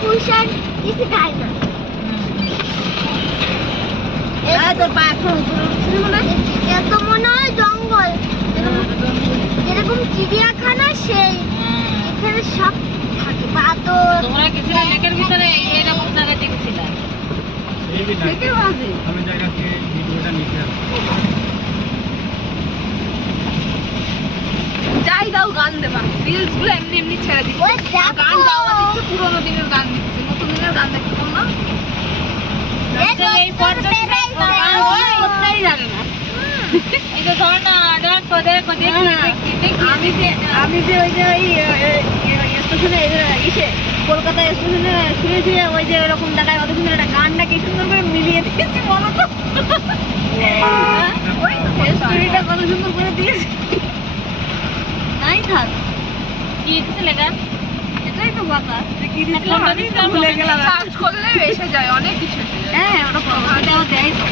পুষার কিছু খায় না। তোর পা এখন এত মনে হয় জঙ্গল, যেরকম চিড়িয়াখানা সেই এখানে সব থাকে। বাদর তোমরা গেছিলে লেকের ভিতরে এইরকম জায়গায় দেখেছিলাম। আমি জায়গাকে ভিডিওটা নিতে আসছি। যাই দাও গান দেবা, রিলস গুলো এমনি এমনি ছেড়ে দিবে। ওই দেখো। গান যাওয়া দিচ্ছে, পুরোনো দিনের গান দিচ্ছে, নতুন দিনের গান দেখতে পারো না। এই পর্যন্ত করতেই জানে না। এই যে ধর না, দেখো দেখো দেখি আমি যে ওই যে স্টেশনে ইসে কলকাতা স্টেশনে শুয়ে শুয়ে ওই যে এরকম দেখায় অত সুন্দর একটা গানটা কি সুন্দর করে মিলিয়ে দিয়েছি বলো তো। স্টোরিটা কত সুন্দর করে দিয়েছি। নাই থাক কি দিয়েছে গান, এটাই তো কথা যে কি দিয়েছিলাম আমি তো ভুলে গেলাম। সার্চ করলে এসে যায়, অনেক কিছু এসে যায়। হ্যাঁ ওটা দেয় তো।